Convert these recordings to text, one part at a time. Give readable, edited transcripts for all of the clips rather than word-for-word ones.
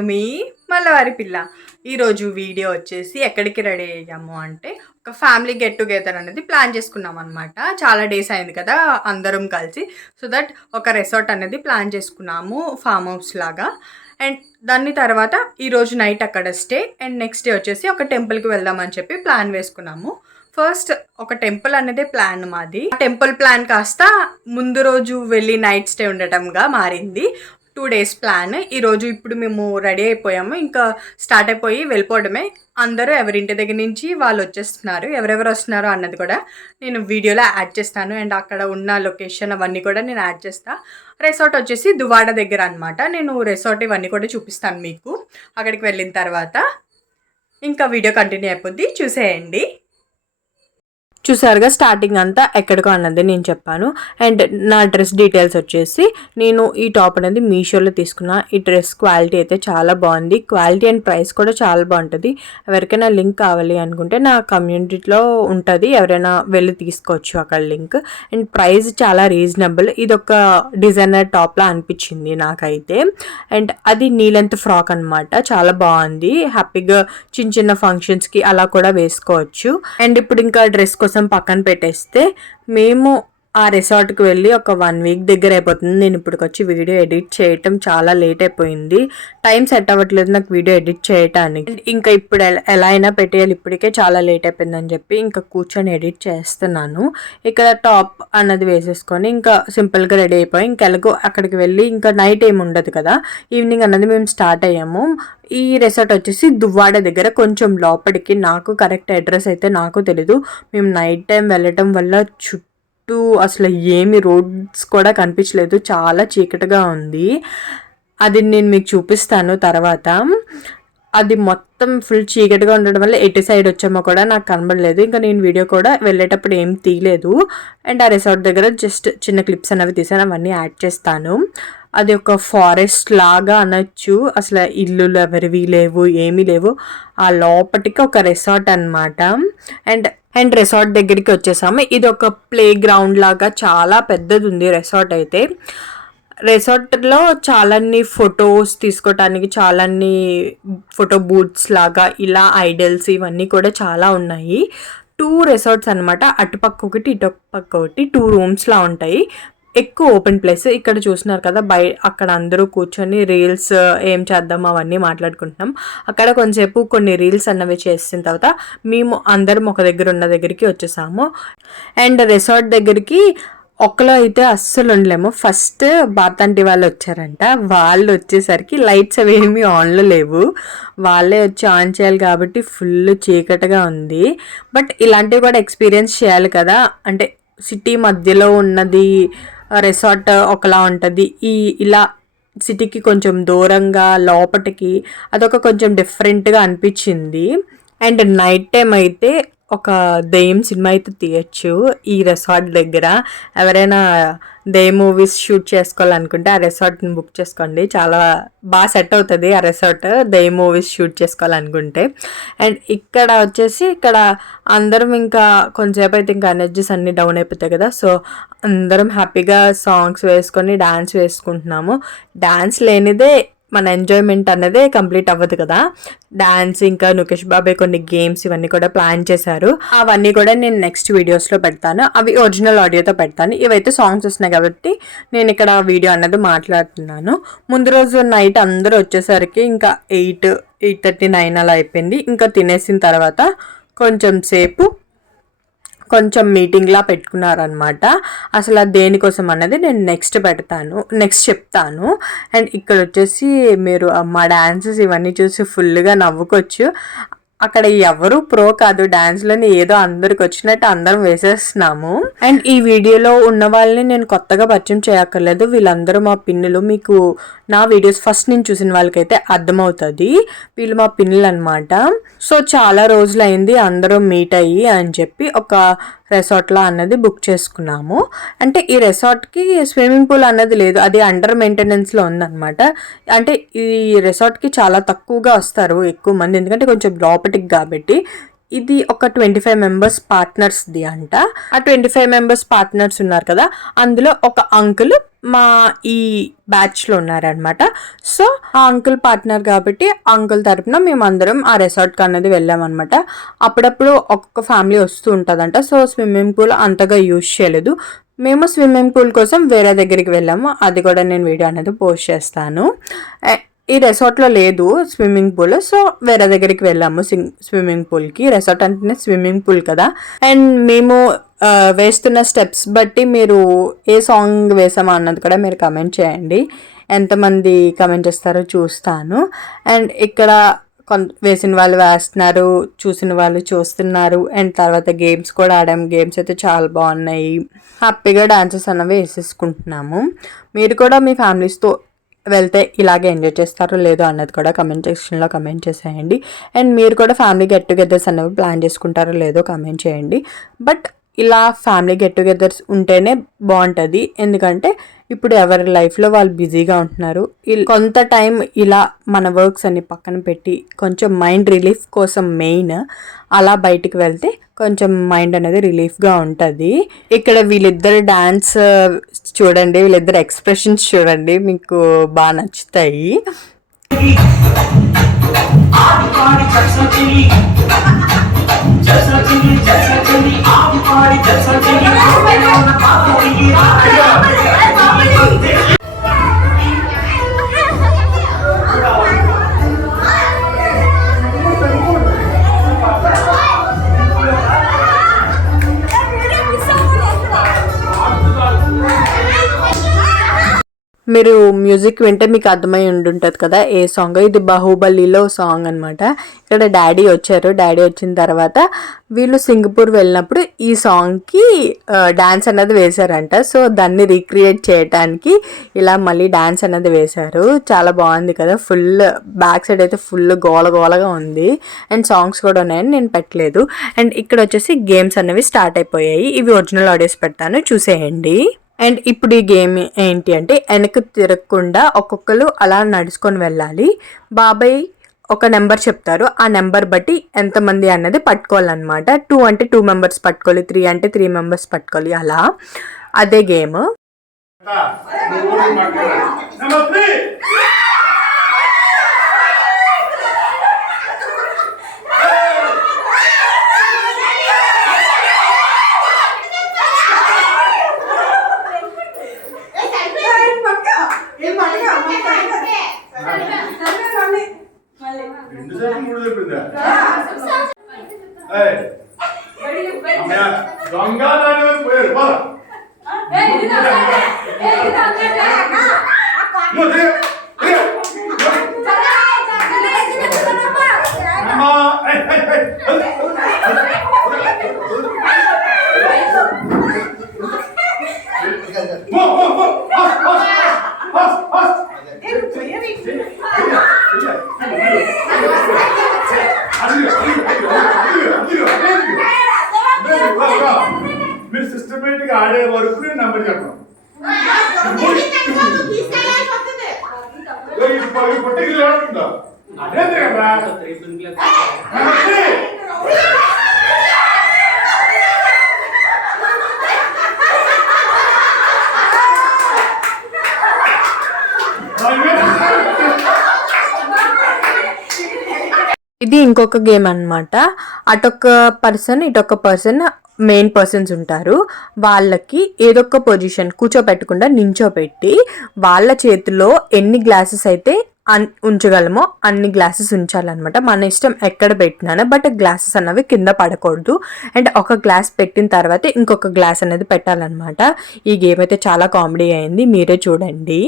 నేను మీ మల్లవారి పిల్ల. ఈరోజు వీడియో వచ్చేసి ఎక్కడికి రెడీ అయ్యాము అంటే ఒక ఫ్యామిలీ గెట్ టుగెదర్ అనేది ప్లాన్ చేసుకున్నాం అనమాట. చాలా డేస్ అయింది కదా అందరం కలిసి. సో దట్ ఒక రిసార్ట్ అనేది ప్లాన్ చేసుకున్నాము, ఫామ్ హౌస్ లాగా. అండ్ దాని తర్వాత ఈరోజు నైట్ అక్కడ స్టే అండ్ నెక్స్ట్ డే వచ్చేసి ఒక టెంపుల్కి వెళ్దామని చెప్పి ప్లాన్ వేసుకున్నాము. ఫస్ట్ ఒక టెంపుల్ అనేది ప్లాన్ మాది. టెంపుల్ ప్లాన్ కాస్త ముందు రోజు వెళ్ళి నైట్ స్టే ఉండటంగా మారింది. 2 days ప్లాన్. ఈరోజు ఇప్పుడు మేము రెడీ అయిపోయాము, ఇంకా స్టార్ట్ అయిపోయి వెళ్ళిపోవడమే. అందరూ ఎవరింటి దగ్గర నుంచి వాళ్ళు వచ్చేస్తున్నారు. ఎవరెవరు వస్తున్నారో అన్నది కూడా నేను వీడియోలో యాడ్ చేస్తాను. అండ్ అక్కడ ఉన్న లొకేషన్ అవన్నీ కూడా నేను యాడ్ చేస్తాను. రిసార్ట్ వచ్చేసి దువాడ దగ్గర అనమాట. నేను రిసార్ట్ ఇవన్నీ కూడా చూపిస్తాను మీకు. అక్కడికి వెళ్ళిన తర్వాత ఇంకా వీడియో కంటిన్యూ అయిపోద్ది, చూసేయండి. చూసారుగా స్టార్టింగ్ అంతా ఎక్కడికో అన్నది నేను చెప్పాను. అండ్ నా డ్రెస్ డీటెయిల్స్ వచ్చేసి నేను ఈ టాప్ అనేది మీషోలో తీసుకున్నా. ఈ డ్రెస్ క్వాలిటీ అయితే చాలా బాగుంది. క్వాలిటీ అండ్ ప్రైస్ కూడా చాలా బాగుంటుంది. ఎవరికైనా లింక్ కావాలి అనుకుంటే నా కమ్యూనిటీలో ఉంటుంది, ఎవరైనా వెళ్ళి తీసుకోవచ్చు అక్కడ లింక్. అండ్ ప్రైస్ చాలా రీజనబుల్. ఇది ఒక డిజైనర్ టాప్లా అనిపించింది నాకైతే. అండ్ అది నీ లెంత్ ఫ్రాక్ అనమాట, చాలా బాగుంది. హ్యాపీగా చిన్న చిన్న ఫంక్షన్స్కి అలా కూడా వేసుకోవచ్చు. అండ్ ఇప్పుడు ఇంకా డ్రెస్ కోసం పక్కన పెట్టేస్తే మేము ఆ రిసార్ట్కి వెళ్ళి ఒక 1 week దగ్గర అయిపోతుంది. నేను ఇప్పటికొచ్చి వీడియో ఎడిట్ చేయటం చాలా లేట్ అయిపోయింది. టైం సెట్ అవ్వట్లేదు నాకు వీడియో ఎడిట్ చేయటానికి. ఇంకా ఇప్పుడు ఎలా అయినా పెట్టేయాలి, ఇప్పటికే చాలా లేట్ అయిపోయిందని చెప్పి ఇంకా కూర్చొని ఎడిట్ చేస్తున్నాను. ఇక్కడ టాప్ అన్నది వేసేసుకొని ఇంకా సింపుల్గా రెడీ అయిపోయి ఇంకెలాగో అక్కడికి వెళ్ళి ఇంకా నైట్ ఏమి ఉండదు కదా, ఈవినింగ్ అన్నది మేము స్టార్ట్ అయ్యాము. ఈ రిసార్ట్ వచ్చేసి దువ్వాడ దగ్గర కొంచెం లోపలికి. నాకు కరెక్ట్ అడ్రస్ అయితే నాకు తెలీదు. మేము నైట్ టైం వెళ్ళటం వల్ల అసలు ఏమి రోడ్స్ కూడా కనిపించలేదు, చాలా చీకటిగా ఉంది. అది నేను మీకు చూపిస్తాను తర్వాత. అది మొత్తం ఫుల్ చీకటిగా ఉండడం వల్ల ఎటు సైడ్ వచ్చామో కూడా నాకు కనబడలేదు. ఇంకా నేను వీడియో కూడా వెళ్ళేటప్పుడు ఏం తీయలేదు. అండ్ ఆ రిసార్ట్ దగ్గర జస్ట్ చిన్న క్లిప్స్ అనేవి తీసాను, అవన్నీ యాడ్ చేస్తాను. అది ఒక ఫారెస్ట్ లాగా అనొచ్చు. అసలు ఇల్లులు ఎవరివి లేవు, ఏమీ లేవు. ఆ లోపటికి ఒక రిసార్ట్ అనమాట. అండ్ రిసార్ట్ దగ్గరికి వచ్చేసాము. ఇది ఒక ప్లే గ్రౌండ్ లాగా చాలా పెద్దది ఉంది రిసార్ట్ అయితే. రిసార్ట్లో చాలాన్ని ఫొటోస్ తీసుకోవటానికి చాలాన్ని ఫోటో బూత్స్ లాగా ఇలా ఐడల్స్ ఇవన్నీ కూడా చాలా ఉన్నాయి. 2 రిసార్ట్స్ అనమాట, అటుపక్క ఒకటి ఇటుపక్క ఒకటి. 2 rooms లా ఉంటాయి. ఎక్కువ ఓపెన్ ప్లేస్. ఇక్కడ చూస్తున్నారు కదా అక్కడ అందరూ కూర్చొని రీల్స్ ఏం చేద్దాం అవన్నీ మాట్లాడుకుంటున్నాం. అక్కడ కొంచెంసేపు కొన్ని రీల్స్ అన్నవి చేసిన తర్వాత మేము అందరం ఒక దగ్గర ఉన్న దగ్గరికి వచ్చేసాము. అండ్ రిసార్ట్ దగ్గరికి ఒక్కలో అయితే అస్సలు ఉండలేము. ఫస్ట్ బాతంటి వాళ్ళు వచ్చారంట. వాళ్ళు వచ్చేసరికి లైట్స్ అవి ఏమీ ఆన్లో లేవు, వాళ్ళే వచ్చి ఆన్ చేయాలి కాబట్టి ఫుల్ చీకటిగా ఉంది. బట్ ఇలాంటివి కూడా ఎక్స్పీరియన్స్ చేయాలి కదా. అంటే సిటీ మధ్యలో ఉన్నది రిసార్ట్ ఒకలా ఉంటుంది, ఇలా సిటీకి కొంచెం దూరంగా లోపటికి అదొక కొంచెం డిఫరెంట్గా అనిపించింది. అండ్ నైట్ టైం అయితే ఒక దెయ్యం సినిమా అయితే తీయచ్చు ఈ రిసార్ట్ దగ్గర. ఎవరైనా దెయ్యం మూవీస్ షూట్ చేసుకోవాలనుకుంటే ఆ రిసార్ట్ని బుక్ చేసుకోండి, చాలా బాగా సెట్ అవుతుంది ఆ రిసార్ట్ దెయ్యం మూవీస్ షూట్ చేసుకోవాలనుకుంటే. అండ్ ఇక్కడ వచ్చేసి ఇక్కడ అందరం ఇంకా కొంచెంసేపు అయితే ఇంకా ఎనర్జీస్ అన్నీ డౌన్ అయిపోతాయి కదా. సో అందరం హ్యాపీగా సాంగ్స్ వేసుకొని డ్యాన్స్ వేసుకుంటున్నాము. డ్యాన్స్ లేనిదే మన ఎంజాయ్మెంట్ అనేది కంప్లీట్ అవ్వదు కదా. డాన్స్ ఇంకా ముఖేష్ బాబాయ్ కొన్ని గేమ్స్ ఇవన్నీ కూడా ప్లాన్ చేశారు. అవన్నీ కూడా నేను నెక్స్ట్ వీడియోస్లో పెడతాను. అవి ఒరిజినల్ ఆడియోతో పెడతాను. ఇవైతే సాంగ్స్ వస్తున్నాయి కాబట్టి నేను ఇక్కడ వీడియో అన్నది మాట్లాడుతున్నాను. ముందు రోజు నైట్ అందరూ వచ్చేసరికి ఇంకా 8:30, 9 అలా అయిపోయింది. ఇంకా తినేసిన తర్వాత కొంచెం మీటింగ్లా పెట్టుకున్నారనమాట. అసలు దేనికోసం అన్నది నేను నెక్స్ట్ చెప్తాను. అండ్ ఇక్కడ వచ్చేసి మీరు మా డాన్సెస్ ఇవన్నీ చూసి ఫుల్గా నవ్వుకోవచ్చు. అక్కడ ఎవరు ప్రో కాదు డాన్స్లోని, ఏదో అందరికి వచ్చినట్టు అందరం వేసేస్తున్నాము. అండ్ ఈ వీడియోలో ఉన్న వాళ్ళని నేను కొత్తగా పరిచయం చేయక్కర్లేదు, వీళ్ళందరూ మా పిన్నులు. మీకు నా వీడియోస్ ఫస్ట్ నుంచి చూసిన వాళ్ళకైతే అర్థమవుతుంది, వీళ్ళు మా పిన్నులు అనమాట. సో చాలా రోజులైంది అందరూ మీట్ అయ్యి అని చెప్పి ఒక రిసార్ట్లో అన్నది బుక్ చేసుకున్నాము. అంటే ఈ రిసార్ట్కి స్విమ్మింగ్ పూల్ అన్నది లేదు, అది అండర్ మెయింటెనెన్స్లో ఉందన్నమాట. అంటే ఈ రిసార్ట్కి చాలా తక్కువగా వస్తారు ఎక్కువ మంది, ఎందుకంటే కొంచెం లోపటికి కాబట్టి. ఇది ఒక 25 members పార్ట్నర్స్ది అంట. ఆ 25 members పార్ట్నర్స్ ఉన్నారు కదా, అందులో ఒక అంకుల్ మా ఈ బ్యాచ్లో ఉన్నారనమాట. సో ఆ అంకుల్ పార్ట్నర్ కాబట్టి అంకుల్ తరపున మేమందరం ఆ రిసార్ట్కి అన్నది వెళ్ళామన్నమాట. అప్పుడప్పుడు ఒక్కొక్క ఫ్యామిలీ వస్తూ ఉంటుందంట. సో స్విమ్మింగ్ పూల్ అంతగా యూజ్ చేయలేదు. మేము స్విమ్మింగ్ పూల్ కోసం వేరే దగ్గరికి వెళ్ళాము. అది కూడా నేను వీడియో అనేది పోస్ట్ చేస్తాను. ఈ రెసార్ట్లో లేదు స్విమ్మింగ్ పూల్. సో వేరే దగ్గరికి వెళ్ళాము స్విమ్మింగ్ పూల్కి. రెసార్ట్ అంటేనే స్విమ్మింగ్ పూల్ కదా. అండ్ మేము వేస్తున్న స్టెప్స్ బట్టి మీరు ఏ సాంగ్ వేసామో అన్నది కూడా మీరు కమెంట్ చేయండి. ఎంతమంది కమెంట్ చేస్తారో చూస్తాను. అండ్ ఇక్కడ వేసిన వాళ్ళు వేస్తున్నారు, చూసిన వాళ్ళు చూస్తున్నారు. అండ్ తర్వాత గేమ్స్ కూడా ఆడాము. గేమ్స్ అయితే చాలా బాగున్నాయి. హ్యాపీగా డాన్సెస్ అన్నవి వేసేసుకుంటున్నాము. మీరు కూడా మీ ఫ్యామిలీస్తో వెళ్తే ఇలాగే ఎంజాయ్ చేస్తారో లేదో అన్నది కూడా కమెంట్ సెక్షన్లో కమెంట్ చేసేయండి. అండ్ మీరు కూడా ఫ్యామిలీ గెట్ టుగెదర్స్ అనేవి ప్లాన్ చేసుకుంటారో లేదో కమెంట్ చేయండి. బట్ ఇలా ఫ్యామిలీ గెట్ టుగెదర్స్ ఉంటేనే బాగుంటుంది. ఎందుకంటే ఇప్పుడు ఎవరి లైఫ్లో వాళ్ళు బిజీగా ఉంటున్నారు. కొంత టైం ఇలా మన వర్క్స్ అన్ని పక్కన పెట్టి కొంచెం మైండ్ రిలీఫ్ కోసం మెయిన్ అలా బయటికి వెళ్తే కొంచెం మైండ్ అనేది రిలీఫ్గా ఉంటుంది. ఇక్కడ వీళ్ళిద్దరు డాన్స్ చూడండి, వీళ్ళిద్దరు ఎక్స్ప్రెషన్స్ చూడండి, మీకు బాగా నచ్చుతాయి. మీరు మ్యూజిక్ వింటే మీకు అర్థమై ఉండుంటుంది కదా ఏ సాంగ్. ఇది బాహుబలిలో సాంగ్ అనమాట. ఇక్కడ డాడీ వచ్చారు. డాడీ వచ్చిన తర్వాత వీళ్ళు సింగపూర్ వెళ్ళినప్పుడు ఈ సాంగ్కి డాన్స్ అనేది వేశారంట. సో దాన్ని రీక్రియేట్ చేయడానికి ఇలా మళ్ళీ డాన్స్ అనేది వేశారు. చాలా బాగుంది కదా. ఫుల్ బ్యాక్ సైడ్ అయితే ఫుల్ గోలగా ఉంది. అండ్ సాంగ్స్ కూడా ఉన్నాయని నేను పెట్టలేదు. అండ్ ఇక్కడ వచ్చేసి గేమ్స్ అనేవి స్టార్ట్ అయిపోయాయి. ఇవి ఒరిజినల్ ఆడియోస్ పెడతాను, చూసేయండి. అండ్ ఇప్పుడు ఈ గేమ్ ఏంటి అంటే వెనక్కి తిరగకుండా ఒక్కొక్కరు అలా నడుచుకొని వెళ్ళాలి. బాబాయ్ ఒక నెంబర్ చెప్తారు. ఆ నెంబర్ బట్టి ఎంతమంది అన్నది పట్టుకోవాలన్నమాట. 2 అంటే 2 మెంబర్స్ పట్టుకోవాలి, 3 అంటే 3 మెంబర్స్ పట్టుకోవాలి. అలా అదే గేమ్. మీరు సిస్టమేటిక్ ఆడే వరకు నేను నెంబర్ చెప్పను. అదే కదా ఇది ఇంకొక గేమ్ అనమాట. అటొక్క పర్సన్ ఇటొక్క పర్సన్ మెయిన్ పర్సన్స్ ఉంటారు. వాళ్ళకి ఏదొక్క పొజిషన్ కూర్చోపెట్టకుండా నించోపెట్టి వాళ్ళ చేతిలో ఎన్ని గ్లాసెస్ అయితే ఉంచగలమో అన్ని గ్లాసెస్ ఉంచాలన్నమాట. మన ఇష్టం ఎక్కడ పెట్టినా, బట్ గ్లాసెస్ అన్నవి కింద పడకూడదు. అండ్ ఒక గ్లాస్ పెట్టిన తర్వాత ఇంకొక గ్లాస్ అనేది పెట్టాలన్నమాట. ఈ గేమ్ అయితే చాలా కామెడీ అయింది, మీరే చూడండి.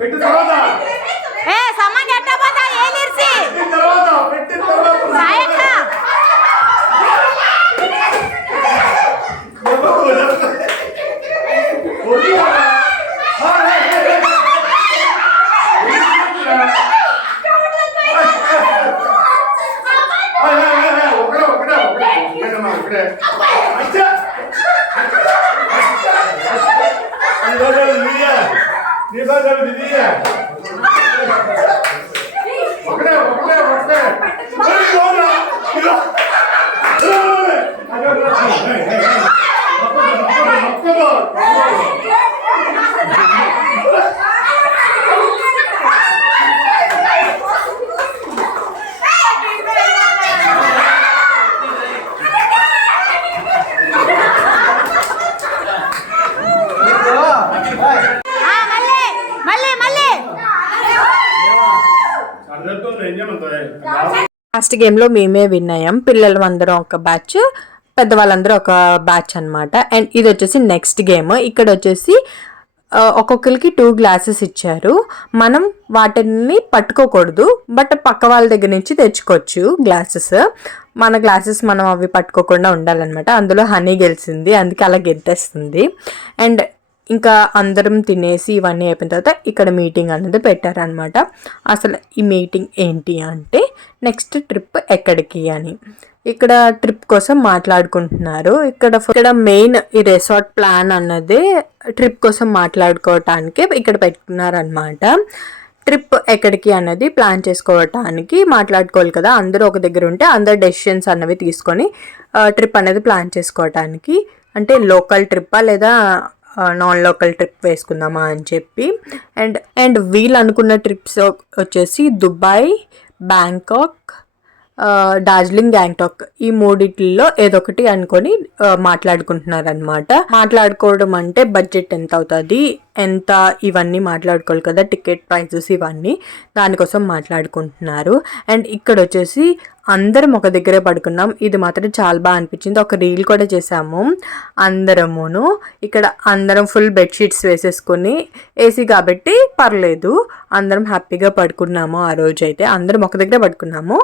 పెట్టిన తర్వాత ఒకటే ఒకటే ఒకటే లాస్ట్ గేమ్లో మేమే విన్ అయ్యాం. పిల్లలు అందరం ఒక బ్యాచ్, పెద్దవాళ్ళందరూ ఒక బ్యాచ్ అనమాట. అండ్ ఇది వచ్చేసి నెక్స్ట్ గేమ్. ఇక్కడ వచ్చేసి ఒక్కొక్కరికి 2 గ్లాసెస్ ఇచ్చారు. మనం వాటిని పట్టుకోకూడదు, బట్ పక్క వాళ్ళ దగ్గర నుంచి తెచ్చుకోవచ్చు గ్లాసెస్. మన గ్లాసెస్ మనం అవి పట్టుకోకుండా ఉండాలన్నమాట. అందులో హనీ గెలిచింది, అందుకే అలా గెలిచేస్తుంది. అండ్ ఇంకా అందరం తినేసి ఇవన్నీ అయిపోయిన తర్వాత ఇక్కడ మీటింగ్ అనేది పెట్టారనమాట. అసలు ఈ మీటింగ్ ఏంటి అంటే నెక్స్ట్ ట్రిప్ ఎక్కడికి అని. ఇక్కడ ట్రిప్ కోసం మాట్లాడుకుంటున్నారు. ఇక్కడ మెయిన్ ఈ రిసార్ట్ ప్లాన్ అన్నది ట్రిప్ కోసం మాట్లాడుకోవటానికి ఇక్కడ పెట్టుకున్నారనమాట. ట్రిప్ ఎక్కడికి అన్నది ప్లాన్ చేసుకోవటానికి మాట్లాడుకోవాలి కదా, అందరూ ఒక దగ్గర ఉంటే అందరు డెసిషన్స్ అన్నవి తీసుకొని ట్రిప్ అనేది ప్లాన్ చేసుకోవటానికి. అంటే లోకల్ ట్రిప్పా లేదా నాన్ లోకల్ ట్రిప్ వేసుకుందామా అని చెప్పి. అండ్ వీళ్ళు అనుకున్న ట్రిప్స్ వచ్చేసి దుబాయ్, బ్యాంకాక్, డార్జిలింగ్, గ్యాంగ్టాక్ ఈ మూడిట్లో ఏదో ఒకటి అనుకొని మాట్లాడుకుంటున్నారనమాట. మాట్లాడుకోవడం అంటే బడ్జెట్ ఎంత అవుతుంది, ఎంత, ఇవన్నీ మాట్లాడుకోవాలి కదా, టికెట్ ప్రైజెస్ ఇవన్నీ, దానికోసం మాట్లాడుకుంటున్నారు. అండ్ ఇక్కడ వచ్చేసి అందరం ఒక దగ్గరే పడుకున్నాం. ఇది మాత్రం చాలా బాగా అనిపించింది. ఒక రీల్ కూడా చేసాము అందరమును. ఇక్కడ అందరం ఫుల్ బెడ్షీట్స్ వేసేసుకొని, ఏసీ కాబట్టి పర్లేదు, అందరం హ్యాపీగా పడుకున్నాము. ఆ రోజు అయితే అందరం ఒక దగ్గర పడుకున్నాము.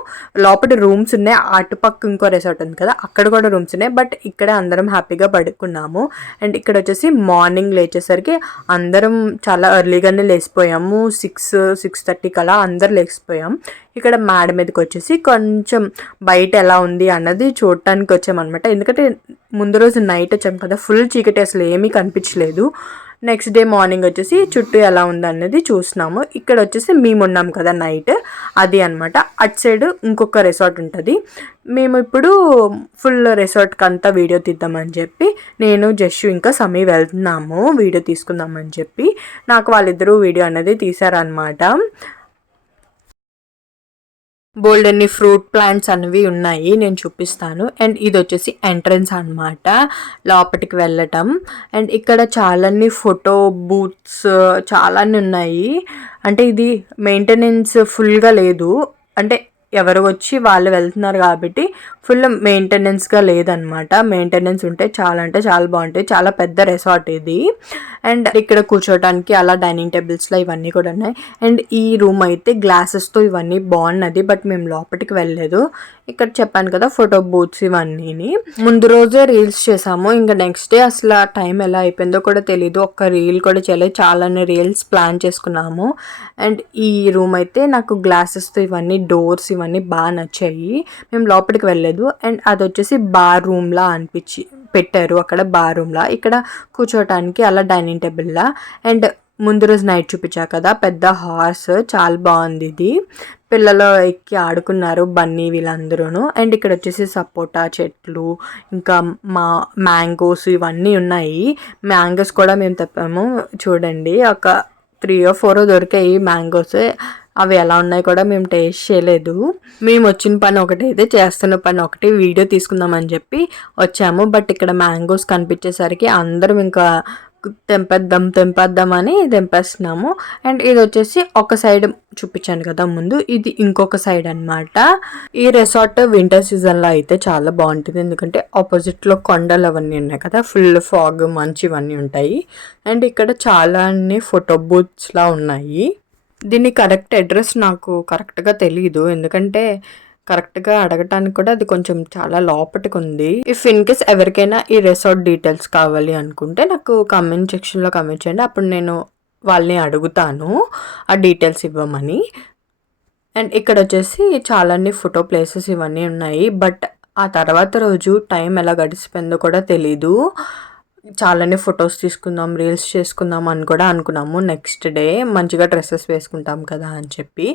లోపల రూమ్స్ ఉన్నాయి, అటుపక్క ఇంకో రిసార్ట్ ఉంది కదా, అక్కడ కూడా రూమ్స్ ఉన్నాయి, బట్ ఇక్కడ అందరం హ్యాపీగా పడుకున్నాము. అండ్ ఇక్కడ వచ్చేసి మార్నింగ్ లేచేసరికి అందరం చాలా ఎర్లీగానే లేచిపోయాము. 6:30 కలా అందరు లేచిపోయాం. ఇక్కడ మేడ మీదకి వచ్చేసి కొంచెం బయట ఎలా ఉంది అన్నది చూడటానికి వచ్చామన్నమాట. ఎందుకంటే ముందు రోజు నైట్ వచ్చాం కదా, ఫుల్ చీకటి, అసలు ఏమీ కనిపించలేదు. నెక్స్ట్ డే మార్నింగ్ వచ్చేసి చుట్టూ ఎలా ఉంది అన్నది చూసినాము. ఇక్కడ వచ్చేసి మేము ఉన్నాం కదా నైట్, అది అనమాట. అటు సైడ్ ఇంకొక రిసార్ట్ ఉంటుంది. మేము ఇప్పుడు ఫుల్ రిసార్ట్కి అంతా వీడియో తీద్దామని చెప్పి నేను జస్ట్ ఇంకా సమీ వెళ్తున్నాము వీడియో తీసుకుందామని చెప్పి. నాకు వాళ్ళిద్దరూ వీడియో అనేది తీశారనమాట. బోల్డ్ అన్ని ఫ్రూట్ ప్లాంట్స్ అనేవి ఉన్నాయి, నేను చూపిస్తాను. అండ్ ఇది వచ్చేసి ఎంట్రన్స్ అనమాట, లోపలికి వెళ్ళటం. అండ్ ఇక్కడ చాలాన్ని ఫోటో బూత్స్ చాలానే ఉన్నాయి. అంటే ఇది మెయింటెనెన్స్ ఫుల్గా లేదు, అంటే ఎవరు వచ్చి వాళ్ళు వెళ్తున్నారు కాబట్టి ఫుల్ మెయింటెనెన్స్గా లేదనమాట. మెయింటెనెన్స్ ఉంటే చాలా అంటే చాలా బాగుంటాయి. చాలా పెద్ద రిసార్ట్ ఇది. అండ్ ఇక్కడ కూర్చోడానికి అలా డైనింగ్ టేబుల్స్లో ఇవన్నీ కూడా ఉన్నాయి. అండ్ ఈ రూమ్ అయితే గ్లాసెస్తో ఇవన్నీ బాగున్నది, బట్ మేము లోపలికి వెళ్ళలేదు. ఇక్కడ చెప్పాను కదా ఫోటో బూత్స్ ఇవన్నీ. ముందు రోజే రీల్స్ చేసాము, ఇంకా నెక్స్ట్ డే అసలు టైం ఎలా అయిపోయిందో కూడా తెలీదు. ఒక్క రీల్ కూడా చేయలేదు, చాలానే రీల్స్ ప్లాన్ చేసుకున్నాము. అండ్ ఈ రూమ్ అయితే నాకు గ్లాసెస్తో ఇవన్నీ డోర్స్ ఇవన్నీ బాగా నచ్చాయి. మేము లోపలికి వెళ్ళలేదు. అండ్ అది వచ్చేసి బార్ రూమ్లా పెట్టారు అక్కడ, బార్ రూమ్లా. ఇక్కడ కూర్చోటానికి అలా డైనింగ్ టేబుల్లా. అండ్ ముందు రోజు నైట్ చూపించా కదా పెద్ద హార్స్, చాలా బాగుంది ఇది. పిల్లలు ఎక్కి ఆడుకున్నారు, బన్నీ వీళ్ళందరూ. అండ్ ఇక్కడ వచ్చేసి సపోటా చెట్లు, ఇంకా మ్యాంగోస్ ఇవన్నీ ఉన్నాయి. మ్యాంగోస్ కూడా మేము తెప్పాము, చూడండి ఒక 3 or 4 దొరికాయి మ్యాంగోస్. అవి ఎలా ఉన్నాయి కూడా మేము టేస్ట్ చేయలేదు. మేము వచ్చిన పని ఒకటి అయితే, చేస్తున్న పని ఒకటి, వీడియో తీసుకుందామని చెప్పి వచ్చాము. బట్ ఇక్కడ మ్యాంగోస్ కనిపించేసరికి అందరం ఇంకా తెంపేద్దామని తెంపేస్తున్నాము. అండ్ ఇది వచ్చేసి ఒక సైడ్ చూపించాను కదా ముందు, ఇది ఇంకొక సైడ్ అనమాట. ఈ రిసార్ట్ వింటర్ సీజన్లో అయితే చాలా బాగుంటుంది, ఎందుకంటే ఆపోజిట్లో కొండలు అవన్నీ ఉన్నాయి కదా, ఫుల్ ఫాగ్ మంచి ఇవన్నీ ఉంటాయి. అండ్ ఇక్కడ చాలా అన్ని ఫోటో బూత్స్లా ఉన్నాయి. దీని కరెక్ట్ అడ్రస్ నాకు కరెక్ట్గా తెలియదు, ఎందుకంటే కరెక్ట్గా అడగటానికి కూడా అది కొంచెం చాలా లోపటికి ఉంది. ఇఫ్ ఇన్ కేస్ ఎవరికైనా ఈ రిసార్ట్ డీటెయిల్స్ కావాలి అనుకుంటే నాకు కామెంట్ సెక్షన్లో కామెంట్ చేయండి, అప్పుడు నేను వాళ్ళని అడుగుతాను ఆ డీటెయిల్స్ ఇవ్వమని. అండ్ ఇక్కడ వచ్చేసి చాలా ఫోటో ప్లేసెస్ ఇవన్నీ ఉన్నాయి. బట్ ఆ తర్వాత రోజు టైం ఎలా గడిచిపోయిందో కూడా తెలీదు. చాలానే ఫొటోస్ తీసుకుందాం, రీల్స్ చేసుకుందాం అని కూడా అనుకున్నాము. నెక్స్ట్ డే మంచిగా డ్రెస్సెస్ వేసుకుంటాం కదా అని చెప్పి.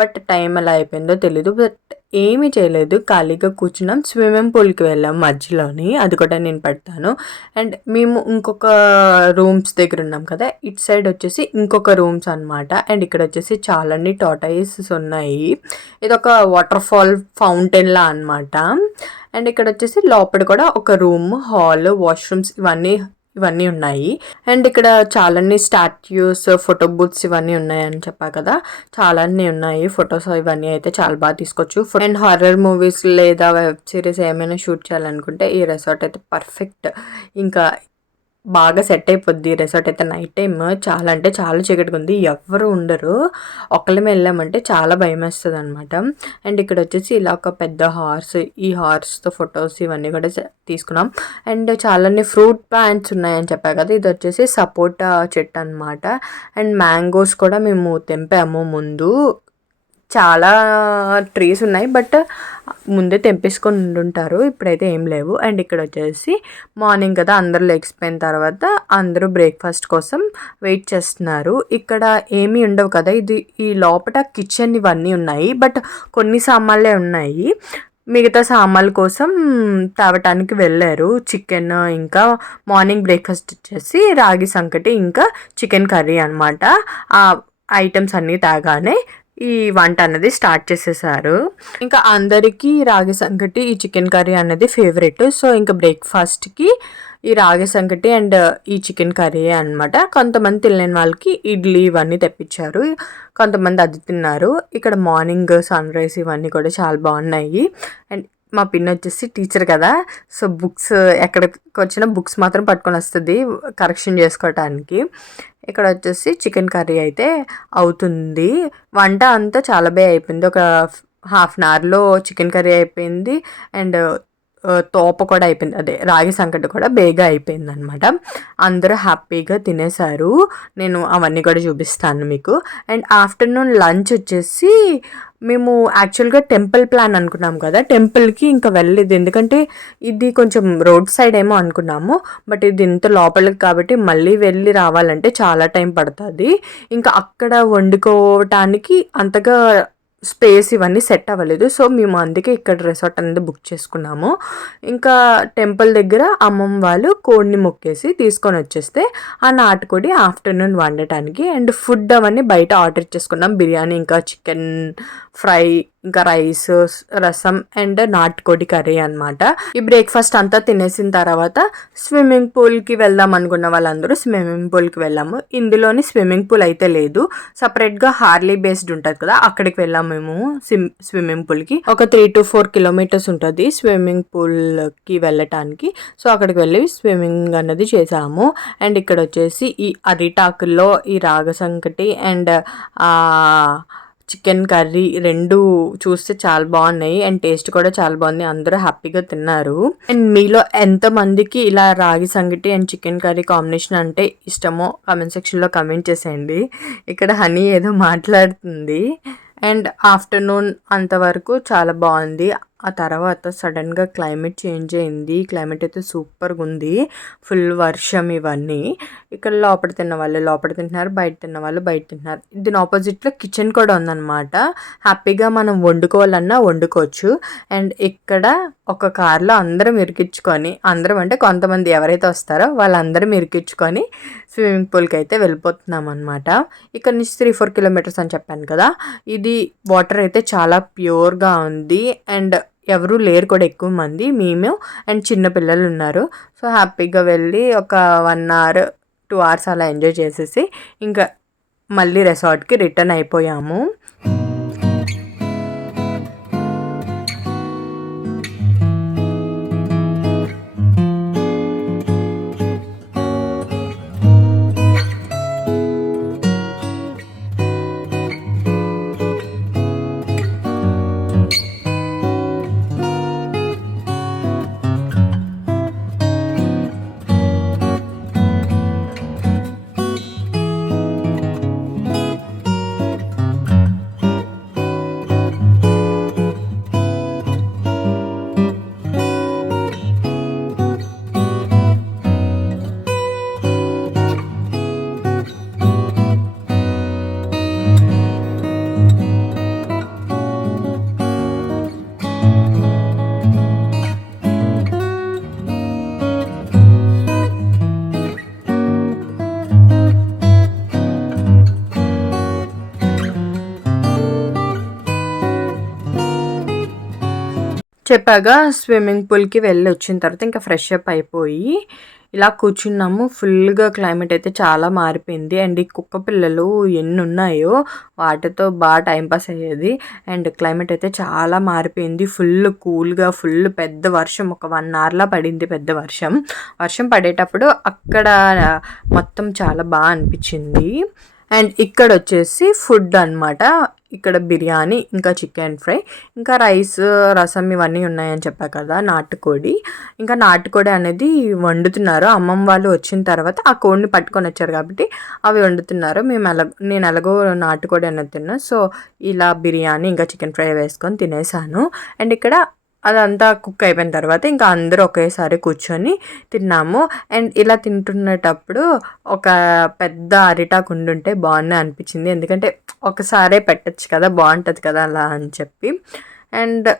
బట్ టైం ఎలా అయిపోయిందో తెలీదు. బట్ ఏమీ చేయలేదు, ఖాళీగా కూర్చున్నాం. స్విమ్మింగ్ పూల్కి వెళ్ళాం మధ్యలోని, అది కూడా నేను పెడతాను. అండ్ మేము ఇంకొక రూమ్స్ దగ్గర ఉన్నాం కదా, ఇటు సైడ్ వచ్చేసి ఇంకొక రూమ్స్ అనమాట. అండ్ ఇక్కడ వచ్చేసి చాలాన్ని టాటాయిసెస్ ఉన్నాయి. ఇదొక వాటర్ ఫాల్ ఫౌంటైన్ లా అనమాట. అండ్ ఇక్కడ వచ్చేసి లోపల కూడా ఒక రూమ్, హాల్, వాష్రూమ్స్ ఇవన్నీ ఉన్నాయి. అండ్ ఇక్కడ చాలాన్ని స్టాట్యూస్, ఫోటో బూత్స్ ఇవన్నీ ఉన్నాయని చెప్పా కదా, చాలాన్ని ఉన్నాయి. ఫొటోస్ ఇవన్నీ అయితే చాలా బాగా తీసుకోవచ్చు. అండ్ హారర్ మూవీస్ లేదా వెబ్ సిరీస్ ఏమైనా షూట్ చేయాలనుకుంటే ఈ రెసార్ట్ అయితే పర్ఫెక్ట్. ఇంకా బాగా సెట్ అయిపోద్ది రెసార్ట్ అయితే. నైట్ టైమ్ చాలా అంటే చాలా చీకటిగా ఉంది, ఎవ్వరు ఉండరు. ఒక్కళ్ళమే వెళ్ళామంటే చాలా భయం వేస్తుంది అనమాట. అండ్ ఇక్కడ వచ్చేసి ఇలా ఒక పెద్ద హార్స్, ఈ హార్స్తో ఫొటోస్ ఇవన్నీ కూడా తీసుకున్నాం. అండ్ చాలానే ఫ్రూట్ ప్లాంట్స్ ఉన్నాయని చెప్పా కదా, ఇది వచ్చేసి సపోటా చెట్టు అనమాట. అండ్ మ్యాంగోస్ కూడా మేము తెంపాము ముందు. చాలా ట్రీస్ ఉన్నాయి, బట్ ముందే తెంపేసుకొని ఉండుంటారు, ఇప్పుడైతే ఏం లేవు. అండ్ ఇక్కడ వచ్చేసి మార్నింగ్ కదా, అందరూ లెగ్సిపోయిన తర్వాత అందరూ బ్రేక్ఫాస్ట్ కోసం వెయిట్ చేస్తున్నారు. ఇక్కడ ఏమీ ఉండవు కదా, ఇది ఈ లోపల కిచెన్ ఇవన్నీ ఉన్నాయి, బట్ కొన్ని సామాన్లే ఉన్నాయి. మిగతా సామాన్ల కోసం తేవటానికి వెళ్ళారు. చికెన్, ఇంకా మార్నింగ్ బ్రేక్ఫాస్ట్ వచ్చేసి రాగి సంకటి ఇంకా చికెన్ కర్రీ అనమాట. ఆ ఐటమ్స్ అన్నీ తాగానే ఈ వంట అనేది స్టార్ట్ చేసేసారు. ఇంకా అందరికీ రాగి సంకటి, ఈ చికెన్ కర్రీ అనేది ఫేవరెట్. సో ఇంకా బ్రేక్ఫాస్ట్కి ఈ రాగి సంకటి అండ్ ఈ చికెన్ కర్రీ అనమాట. కొంతమంది తినలేని వాళ్ళకి ఇడ్లీ ఇవన్నీ తెప్పించారు, కొంతమంది అది తిన్నారు. ఇక్కడ మార్నింగ్ సన్ రైజ్ ఇవన్నీ కూడా చాలా బాగున్నాయి. అండ్ మా పిన్ని వచ్చేసి టీచర్ కదా, సో బుక్స్ ఎక్కడికి వచ్చినా బుక్స్ మాత్రం పట్టుకొని వస్తుంది కరెక్షన్ చేసుకోవటానికి. ఇక్కడ వచ్చేసి చికెన్ కర్రీ అయితే అవుతుంది. వంట అంతా చాలా బాగా అయిపోయింది, ఒక హాఫ్ అన్ అవర్లో చికెన్ కర్రీ అయిపోయింది. అండ్ తోప కూడా అయిపోయింది, అదే రాగి సంకటి కూడా బేగా అయిపోయింది అనమాట. అందరూ హ్యాపీగా తినేశారు. నేను అవన్నీ కూడా చూపిస్తాను మీకు. అండ్ ఆఫ్టర్నూన్ లంచ్ వచ్చేసి మేము యాక్చువల్గా టెంపుల్ ప్లాన్ అనుకున్నాం కదా, టెంపుల్కి ఇంకా వెళ్ళలేదు, ఎందుకంటే ఇది కొంచెం రోడ్ సైడ్ ఏమో అనుకున్నాము. బట్ ఇది ఇంత లోపలికి కాబట్టి మళ్ళీ వెళ్ళి రావాలంటే చాలా టైం పడుతుంది. ఇంకా అక్కడ వండుకోవటానికి అంతగా స్పేస్ ఇవన్నీ సెట్ అవ్వలేదు. సో మేము అందుకే ఇక్కడ రిసార్ట్ అనేది బుక్ చేసుకున్నాము. ఇంకా టెంపుల్ దగ్గర అమ్మమ్మ వాళ్ళు కోడిని మొక్కేసి తీసుకొని వచ్చేస్తే ఆ నాటుకోడి ఆఫ్టర్నూన్ వండటానికి. అండ్ ఫుడ్ అవన్నీ బయట ఆర్డర్ చేసుకున్నాం, బిర్యానీ ఇంకా చికెన్ ఫ్రై ఇంకా రైస్, రసం అండ్ నాటుకోడి కర్రీ అనమాట. ఈ బ్రేక్ఫాస్ట్ అంతా తినేసిన తర్వాత స్విమ్మింగ్ పూల్కి వెళ్దాం అనుకున్న వాళ్ళందరూ స్విమ్మింగ్ పూల్కి వెళ్ళాము. ఇందులోని స్విమ్మింగ్ పూల్ అయితే లేదు, సపరేట్గా హార్లీ బేస్డ్ ఉంటుంది కదా, అక్కడికి వెళ్ళాము మేము. స్విమ్మింగ్ పూల్కి ఒక 3 to 4 kilometers ఉంటుంది స్విమ్మింగ్ పూల్కి వెళ్ళటానికి. సో అక్కడికి వెళ్ళి స్విమ్మింగ్ అన్నది చేసాము. అండ్ ఇక్కడ వచ్చేసి ఈ అరిటాకుల్లో ఈ రాగసంకటి అండ్ చికెన్ కర్రీ రెండు చూస్తే చాలా బాగున్నాయి. అండ్ టేస్ట్ కూడా చాలా బాగుంది, అందరూ హ్యాపీగా తిన్నారు. అండ్ మీలో ఎంతమందికి ఇలా రాగి సంగటి అండ్ చికెన్ కర్రీ కాంబినేషన్ అంటే ఇష్టమో కామెంట్ సెక్షన్లో కామెంట్ చేసేయండి. ఇక్కడ హనీ ఏదో మాట్లాడుతుంది. అండ్ ఆఫ్టర్నూన్ అంతవరకు చాలా బాగుంది. ఆ తర్వాత సడన్గా క్లైమేట్ చేంజ్ అయింది. క్లైమేట్ అయితే సూపర్గా ఉంది, ఫుల్ వర్షం ఇవన్నీ. ఇక్కడ లోపల తిన్న వాళ్ళు లోపల తింటున్నారు, బయట తిన్న వాళ్ళు బయట తింటున్నారు. దీని ఆపోజిట్లో కిచెన్ కూడా ఉందన్నమాట. హ్యాపీగా మనం వండుకోవాలన్నా వండుకోవచ్చు. అండ్ ఇక్కడ ఒక కార్లో అందరం ఇరికించుకొని, అందరం అంటే కొంతమంది ఎవరైతే వస్తారో వాళ్ళందరం ఇరికించుకొని స్విమ్మింగ్ పూల్కి అయితే వెళ్ళిపోతున్నాం అనమాట. ఇక్కడ నుంచి 3-4 kilometers అని చెప్పాను కదా. ఇది వాటర్ అయితే చాలా ప్యూర్గా ఉంది. అండ్ ఎవరు లేరు కూడా, ఎక్కువ మంది మేము అండ్ చిన్న పిల్లలు ఉన్నారు. సో హ్యాపీగా వెళ్ళి ఒక 1 hour 2 hours అలా ఎంజాయ్ చేసేసి ఇంకా మళ్ళీ రిసార్ట్కి రిటర్న్ అయిపోయాము. చెప్పాగా స్విమ్మింగ్ పూల్కి వెళ్ళి వచ్చిన తర్వాత ఇంకా ఫ్రెష్ అప్ అయిపోయి ఇలా కూర్చున్నాము. ఫుల్గా క్లైమేట్ అయితే చాలా మారిపోయింది. అండ్ ఈ కుక్క పిల్లలు ఎన్ని ఉన్నాయో వాటితో బాగా టైంపాస్ అయ్యేది. అండ్ క్లైమేట్ అయితే చాలా మారిపోయింది. ఫుల్ కూల్గా, ఫుల్ పెద్ద వర్షం, ఒక 1 అవర్లా పడింది పెద్ద వర్షం. వర్షం పడేటప్పుడు అక్కడ మొత్తం చాలా బాగా అనిపించింది. అండ్ ఇక్కడ వచ్చేసి ఫుడ్ అనమాట. ఇక్కడ బిర్యానీ, ఇంకా చికెన్ ఫ్రై, ఇంకా రైస్, రసం ఇవన్నీ ఉన్నాయని చెప్పా కదా. నాటుకోడి, ఇంకా నాటుకోడి అనేది వండుతున్నారు. అమ్మమ్మ వాళ్ళు వచ్చిన తర్వాత ఆ కోడిని పట్టుకొని వచ్చారు కాబట్టి అవి వండుతున్నారు. నేను ఎలాగో నాటుకోడి అనేది తిన్నా. సో ఇలా బిర్యానీ ఇంకా చికెన్ ఫ్రై వేసుకొని తినేసాను. అండ్ ఇక్కడ అదంతా కుక్ అయిపోయిన తర్వాత ఇంకా అందరూ ఒకేసారి కూర్చొని తిన్నాము. అండ్ ఇలా తింటున్నప్పుడు ఒక పెద్ద అరిటాకు ఉండుంటే బాగున్నాయి అనిపించింది. ఎందుకంటే ఒకసారే పెట్టచ్చు కదా, బాగుంటుంది కదా అలా అని చెప్పి. అండ్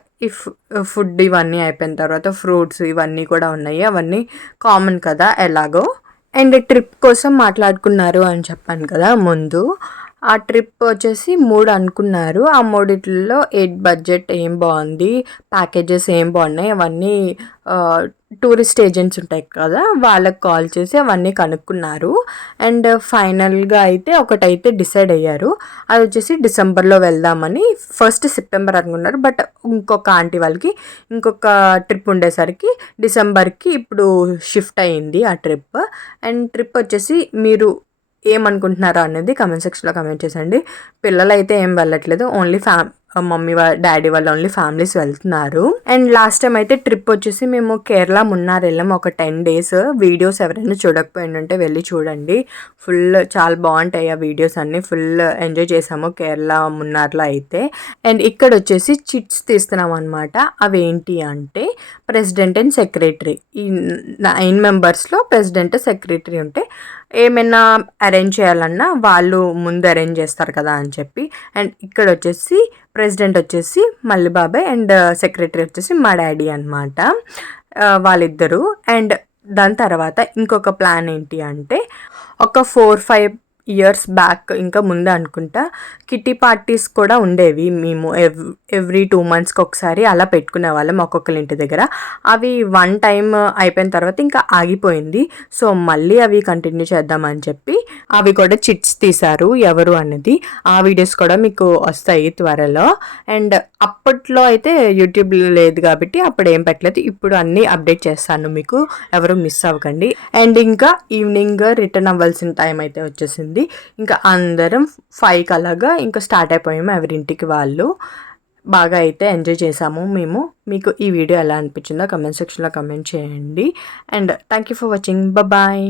ఫుడ్ ఇవన్నీ అయిపోయిన తర్వాత ఫ్రూట్స్ ఇవన్నీ కూడా ఉన్నాయి. అవన్నీ కామన్ కదా ఎలాగో. అండ్ ట్రిప్ కోసం మాట్లాడుకున్నారు అని చెప్పాను కదా ముందు. ఆ ట్రిప్ వచ్చేసి 3 అనుకున్నారు. ఆ 3లో 8 బడ్జెట్ ఏం బాగుంది, ప్యాకేజెస్ ఏం బాగున్నాయి అవన్నీ టూరిస్ట్ ఏజెంట్స్ ఉంటాయి కదా, వాళ్ళకి కాల్ చేసి అవన్నీ కనుక్కున్నారు. అండ్ ఫైనల్గా అయితే ఒకటైతే డిసైడ్ అయ్యారు. అది వచ్చేసి డిసెంబర్లో వెళ్దామని. ఫస్ట్ సెప్టెంబర్ అనుకున్నారు, బట్ ఇంకొక ఆంటీ వాళ్ళకి ఇంకొక ట్రిప్ ఉండేసరికి డిసెంబర్కి ఇప్పుడు షిఫ్ట్ అయ్యింది ఆ ట్రిప్. అండ్ ట్రిప్ వచ్చేసి మీరు ఏమనుకుంటున్నారో అనేది కమెంట్ సెక్షన్లో కమెంట్ చేసండి. పిల్లలు అయితే ఏం వెళ్ళట్లేదు, ఓన్లీ మమ్మీ డాడీ వాళ్ళు ఓన్లీ ఫ్యామిలీస్ వెళ్తున్నారు. అండ్ లాస్ట్ టైం అయితే ట్రిప్ వచ్చేసి మేము కేరళ మున్నార్ వెళ్ళాము ఒక 10 days. వీడియోస్ ఎవరైనా చూడకపోయిందంటే వెళ్ళి చూడండి. ఫుల్ చాలా బాగుంటాయి ఆ వీడియోస్ అన్నీ. ఫుల్ ఎంజాయ్ చేసాము కేరళ మున్నార్లో అయితే. అండ్ ఇక్కడ వచ్చేసి చిట్స్ తీస్తున్నాం అనమాట. అవేంటి అంటే ప్రెసిడెంట్ అండ్ సెక్రటరీ, ఈ 9 మెంబర్స్లో ప్రెసిడెంట్ సెక్రటరీ ఉంటే ఏమైనా అరేంజ్ చేయాలన్నా వాళ్ళు ముందు అరేంజ్ చేస్తారు కదా అని చెప్పి. అండ్ ఇక్కడ వచ్చేసి ప్రెసిడెంట్ వచ్చేసి మల్లి బాబాయ్ అండ్ సెక్రటరీ వచ్చేసి మా డాడీ అనమాట, వాళ్ళిద్దరూ. అండ్ దాని తర్వాత ఇంకొక ప్లాన్ ఏంటి అంటే ఒక 4-5 years బ్యాక్ ఇంకా ముందే అనుకుంటా కిట్టి పార్టీస్ కూడా ఉండేవి. మేము ఎవ్రీ 2 monthsకి ఒకసారి అలా పెట్టుకునే వాళ్ళం ఒక్కొక్కరి ఇంటి దగ్గర. అవి 1 time అయిపోయిన తర్వాత ఇంకా ఆగిపోయింది. సో మళ్ళీ అవి కంటిన్యూ చేద్దామని చెప్పి అవి కూడా చిట్స్ తీశారు ఎవరు అన్నది. ఆ వీడియోస్ కూడా మీకు వస్తాయి త్వరలో. అండ్ అప్పట్లో అయితే యూట్యూబ్ లేదు కాబట్టి అప్పుడు ఏం పెట్టలేదు. ఇప్పుడు అన్నీ అప్డేట్ చేస్తాను, మీకు ఎవరు మిస్ అవ్వకండి. అండ్ ఇంకా ఈవినింగ్ రిటర్న్ అవ్వాల్సిన టైం అయితే వచ్చేసింది. ఇంకా అందరం 5 అలాగా ఇంకా స్టార్ట్ అయిపోయాము ఎవరింటికి వాళ్ళు. బాగా అయితే ఎంజాయ్ చేసాము మేము. మీకు ఈ వీడియో ఎలా అనిపించిందో కమెంట్ సెక్షన్లో కమెంట్ చేయండి. And thank you for watching. Bye.